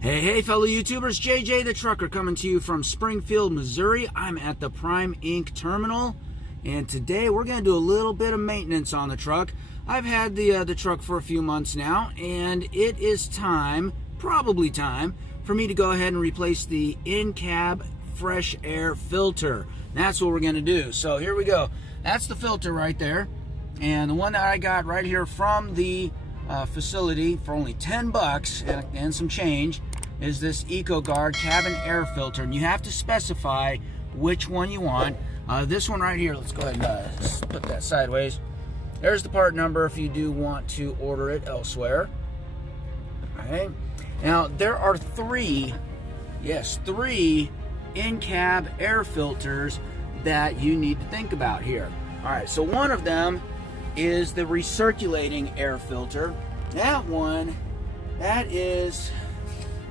Hey, fellow YouTubers, JJ the Trucker coming to you from Springfield, Missouri. I'm at the Prime Inc. terminal, and today we're going to do a little bit of maintenance on the truck. I've had the truck for a few months now, and it is time, probably time, for me to go ahead and replace the in-cab fresh air filter. That's what we're going to do. So here we go. That's the filter right there, and the one that I got right here from the facility for only 10 bucks and some change is this EcoGuard cabin air filter, and you have to specify which one you want. This one right here, let's go ahead and put that sideways. There's the part number if you do want to order it elsewhere. Okay. Now there are three in-cab air filters that you need to think about here. All right, so one of them is the recirculating air filter. That one, that is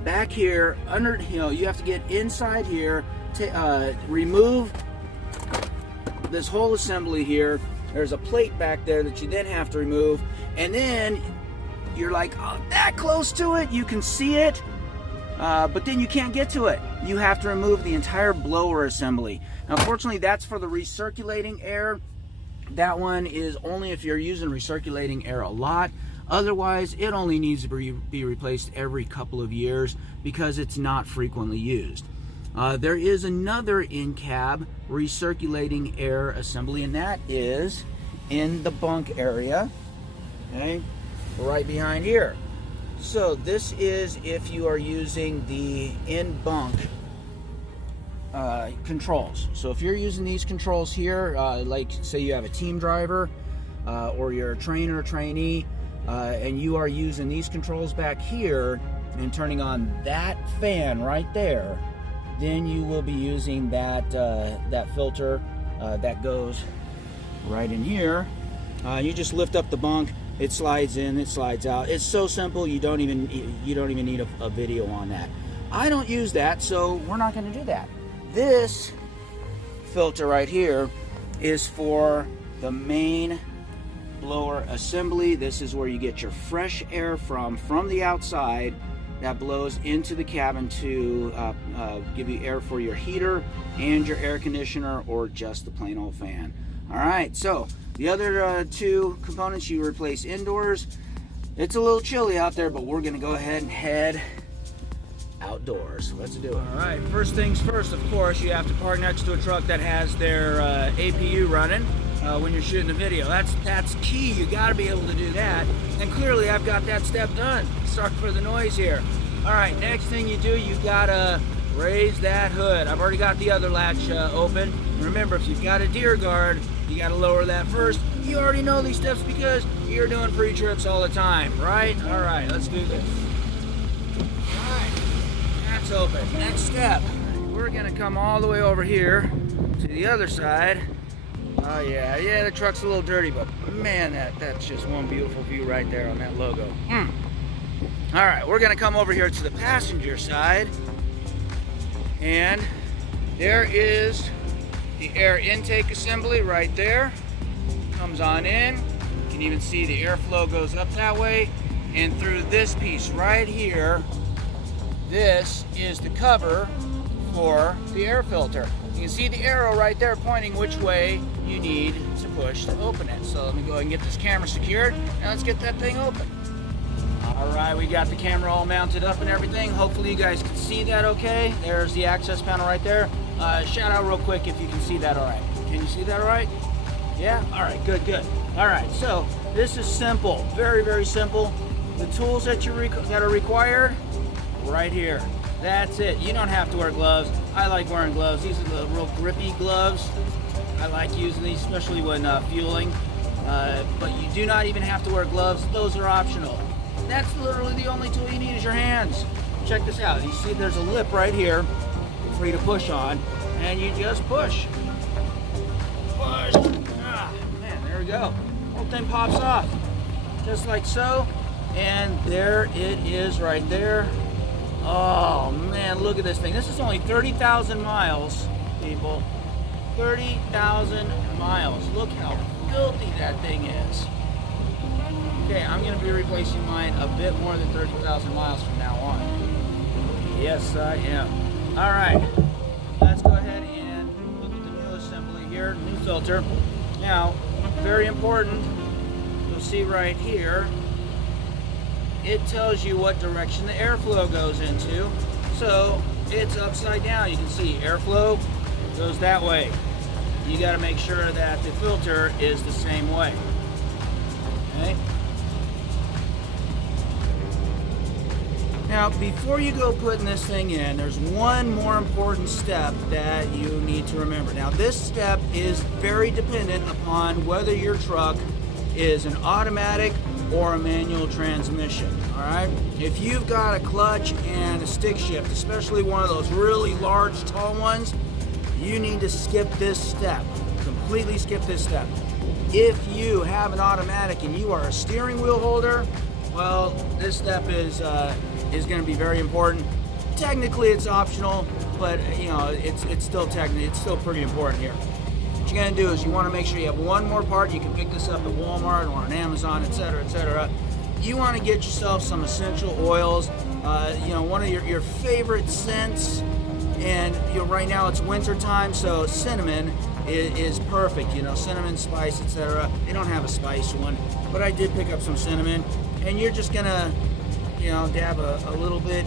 back here under, you have to get inside here to remove this whole assembly here. There's a plate back there that you then have to remove, and then you're like, oh, that close to it, you can see it, but then you can't get to it. You have to remove the entire blower assembly. Now, fortunately, that's for the recirculating air. That one is only if you're using recirculating air a lot. Otherwise, it only needs to be replaced every couple of years because it's not frequently used. There is another in-cab recirculating air assembly, and that is in the bunk area, okay, right behind here. So this is if you are using the in-bunk controls. So if you're using these controls here, like say you have a team driver or you're a trainer or trainee, and you are using these controls back here and turning on that fan right there, then you will be using that that filter that goes right in here. You just lift up the bunk, it slides in, it slides out. It's so simple, you don't even need a video on that. I don't use that, so we're not going to do that. This filter right here is for the main blower assembly. This is where you get your fresh air from the outside that blows into the cabin to give you air for your heater and your air conditioner or just the plain old fan. All right, so the other two components you replace indoors. It's a little chilly out there, but we're gonna go ahead and head outdoors. Let's do it. All right, first things first, of course, you have to park next to a truck that has their APU running when you're shooting the video. That's key. You got to be able to do that, and clearly I've got that step done. Sorry for the noise here. All right, next thing you do, you gotta raise that hood. I've already got the other latch open. Remember, if you've got a deer guard, you gotta lower that first. You already know these steps because you're doing pre-trips all the time, right? All right, let's do this. All right, that's open. Next step, we're gonna come all the way over here to the other side. Oh yeah, the truck's a little dirty, but man, that's just one beautiful view right there on that logo. All right, we're gonna come over here to the passenger side, and there is the air intake assembly right there. Comes on in. You can even see the airflow goes up that way, and through this piece right here, this is the cover for the air filter. You can see the arrow right there pointing which way you need to push to open it. So let me go ahead and get this camera secured, and let's get that thing open. All right, we got the camera all mounted up and everything. Hopefully you guys can see that okay. There's the access panel right there. Shout out real quick if you can see that all right. Can you see that all right? Yeah? All right, good. All right, so this is simple, very, very simple. The tools that are required, right here. That's it. You don't have to wear gloves. I like wearing gloves. These are the real grippy gloves. I like using these, especially when fueling. But you do not even have to wear gloves. Those are optional. That's literally the only tool you need is your hands. Check this out. You see there's a lip right here for you to push on, and you just push. Push. Ah, man, there we go. Whole thing pops off. Just like so. And there it is right there. Oh man, look at this thing. This is only 30,000 miles, people. 30,000 miles. Look how filthy that thing is. Okay, I'm going to be replacing mine a bit more than 30,000 miles from now on. Yes, I am. All right, let's go ahead and look at the new assembly here, new filter. Now, very important, you'll see right here, it tells you what direction the airflow goes into. So it's upside down. You can see airflow goes that way. You got to make sure that the filter is the same way. Okay. Now, before you go putting this thing in, there's one more important step that you need to remember. Now, this step is very dependent upon whether your truck is an automatic or a manual transmission. All right. If you've got a clutch and a stick shift, especially one of those really large, tall ones, you need to skip this step. Completely skip this step. If you have an automatic and you are a steering wheel holder, well, this step is going to be very important. Technically, it's optional, but you know it's still pretty important here. What you're going to do is you want to make sure you have one more part. You can pick this up at Walmart or on Amazon, etc., etc. You want to get yourself some essential oils. You know, one of your favorite scents. And you know, right now it's winter time, so cinnamon is perfect. You know, cinnamon, spice, etc. They don't have a spice one, but I did pick up some cinnamon. And you're just gonna, you know, dab a little bit,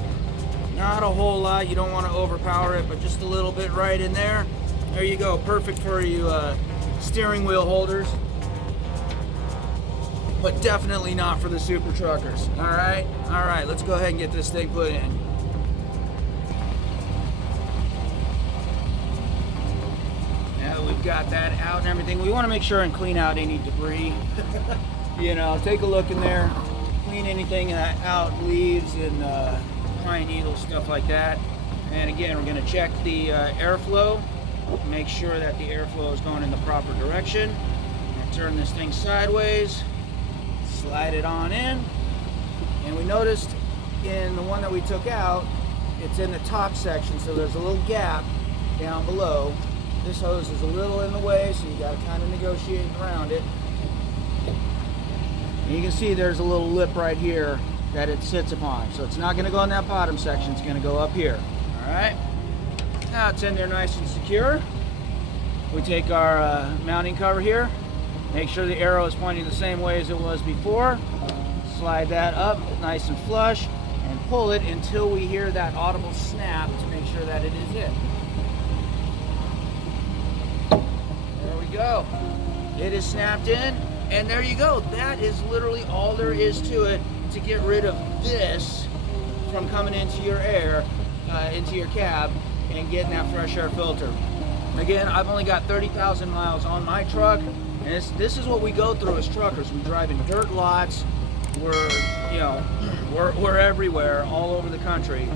not a whole lot. You don't want to overpower it, but just a little bit right in there. There you go, perfect for you steering wheel holders, but definitely not for the super truckers. All right, let's go ahead and get this thing put in. We've got that out and everything. We want to make sure and clean out any debris. You know, take a look in there, clean anything out, leaves and pine needles, stuff like that. And again, we're going to check the airflow, make sure that the airflow is going in the proper direction. And turn this thing sideways, slide it on in. And we noticed in the one that we took out, it's in the top section, so there's a little gap down below. This hose is a little in the way, so you got to kind of negotiate around it. And you can see there's a little lip right here that it sits upon. So it's not going to go in that bottom section, it's going to go up here. All right. Now it's in there nice and secure. We take our mounting cover here, make sure the arrow is pointing the same way as it was before. Slide that up nice and flush and pull it until we hear that audible snap to make sure that it is it. Go. It is snapped in, and there you go. That is literally all there is to it to get rid of this from coming into your air, into your cab, and getting that fresh air filter. Again, I've only got 30,000 miles on my truck, and this is what we go through as truckers. We drive in dirt lots. We're everywhere, all over the country.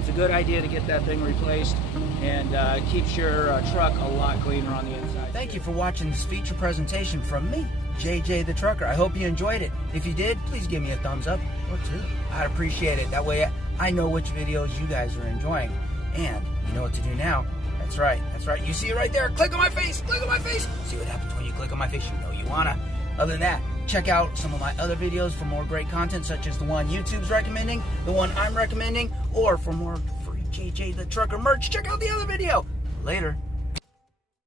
It's a good idea to get that thing replaced, and keeps your truck a lot cleaner on the inside. Thank you for watching this feature presentation from me, JJ the Trucker. I hope you enjoyed it. If you did, please give me a thumbs up or two. I'd appreciate it. That way I know which videos you guys are enjoying. And you know what to do now. That's right. You see it right there. Click on my face. Click on my face. See what happens when you click on my face. You know you wanna. Other than that, check out some of my other videos for more great content, such as the one YouTube's recommending, the one I'm recommending, or for more free JJ the Trucker merch, check out the other video. Later.